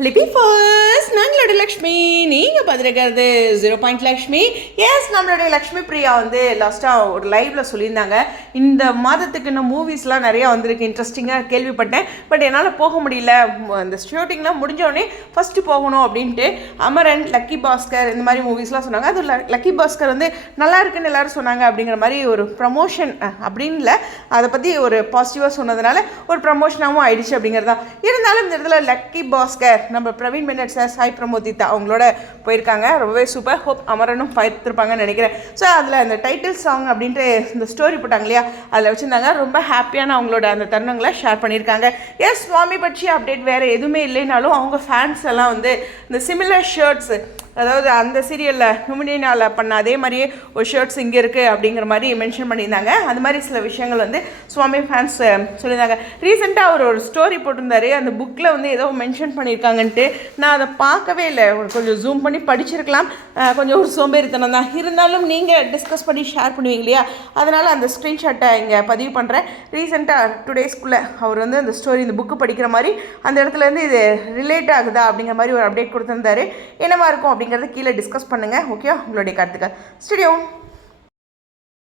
லிபி first நாங்களோட லக்ஷ்மி நீங்கள் பார்த்துருக்கிறது ஜீரோ பாயிண்ட் லக்ஷ்மி. எஸ் நம்மளுடைய லக்ஷ்மி பிரியா வந்து லாஸ்ட்டாக ஒரு லைவில் சொல்லியிருந்தாங்க. இந்த மாதத்துக்கு இன்னும் மூவிஸ்லாம் நிறையா வந்திருக்கு. இன்ட்ரெஸ்டிங்காக கேள்விப்பட்டேன். பட் என்னால் போக முடியல. அந்த ஷூட்டிங்லாம் முடிஞ்சோடனே ஃபஸ்ட்டு போகணும் அப்படின்ட்டு அமரன் லக்கி பாஸ்கர் இந்த மாதிரி மூவிஸ்லாம் சொன்னாங்க. அது ல- லக்கி பாஸ்கர் வந்து நல்லா இருக்குன்னு எல்லோரும் சொன்னாங்க அப்படிங்கிற மாதிரி ஒரு ப்ரமோஷன் அப்படின்ல அதை பற்றி ஒரு பாசிட்டிவாக சொன்னதுனால ஒரு ப்ரமோஷனாகவும் ஆயிடுச்சு அப்படிங்கிறது. தான் இருந்தாலும் இந்த இடத்துல லக்கி பாஸ்கர் நம்ம பிரவீன் மெனட் சார் சாய் பிரமோதிதா அவங்களோட போயிருக்காங்க. ரொம்பவே சூப்பர் ஹோப் அமரனும் பார்த்துருப்பாங்கன்னு நினைக்கிறேன். ஸோ அதில் அந்த டைட்டில் சாங் அப்படின்ட்டு இந்த ஸ்டோரி போட்டாங்க இல்லையா? அதில் வச்சுருந்தாங்க. ரொம்ப ஹாப்பியான அவங்களோட அந்த தருணங்களை ஷேர் பண்ணியிருக்காங்க. எஸ் சுவாமி பற்றி அப்டேட் வேறு எதுவுமே இல்லைனாலும் அவங்க ஃபேன்ஸ் எல்லாம் வந்து இந்த சிமிலர் ஷர்ட்ஸு அதாவது அந்த சீரியலில் நுமினினால் பண்ண அதே மாதிரியே ஒரு ஷர்ட்ஸ் இங்கே இருக்குது அப்படிங்கிற மாதிரி மென்ஷன் பண்ணியிருந்தாங்க. அந்த மாதிரி சில விஷயங்கள் வந்து சுவாமி ஃபேன்ஸ் சொல்லியிருந்தாங்க. ரீசெண்டாக அவர் ஒரு ஸ்டோரி போட்டிருந்தாரு. அந்த புக்கில் வந்து ஏதோ மென்ஷன் பண்ணியிருக்காங்கன்ட்டு. நான் அதை பார்க்கவே இல்லை. கொஞ்சம் ஜூம் பண்ணி படிச்சிருக்கலாம். கொஞ்சம் ஒரு சோம்பேறித்தனம் தான். இருந்தாலும் நீங்கள் டிஸ்கஸ் பண்ணி ஷேர் பண்ணுவீங்க இல்லையா? அதனால் அந்த ஸ்க்ரீன்ஷாட்டை இங்கே பதிவு பண்ணுறேன் ரீசெண்டாக டூ டேஸ்க்குள்ளே அவர் வந்து அந்த ஸ்டோரி இந்த புக்கு படிக்கிற மாதிரி அந்த இடத்துல இருந்து இது ரிலேட் ஆகுதா அப்படிங்கிற மாதிரி ஒரு அப்டேட் கொடுத்துருந்தாரு. என்னவாக இருக்கும் அப்படிங்கிறத கீழே டிஸ்கஸ் பண்ணுங்கள் ஓகே உங்களுடைய கருத்துக்கள். ஸ்டுடியோ